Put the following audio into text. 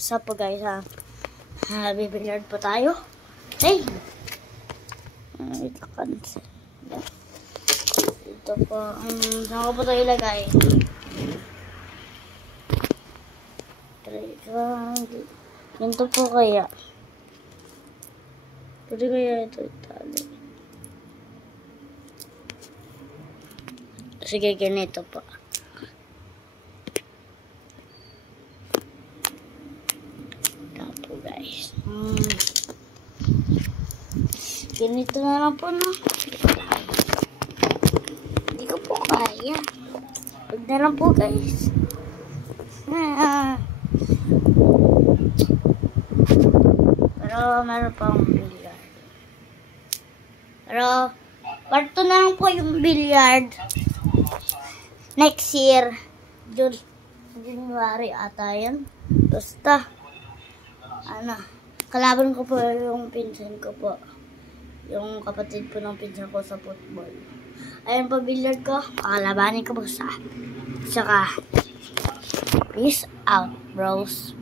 Sa po guys, bibiliard po tayo. Hey! Ito cancel. Ito po, saan ko po ito ilagay? Ganito po kaya. Pwede kaya ito itali. Sige, ganito po. Guys. Ganito na lang po, no? Hindi ko po kaya. Huwag na lang po, guys. Pero meron pa akong billiard. Pero part 2 na lang po yung billiard. Next year. January ata yan. Basta. Kalaban ko po yung pinsan ko po. Yung kapatid po ng pinsan ko sa football. Ayan po billiard ko. Kakalabanin ko po sa. Saka, peace out, bros.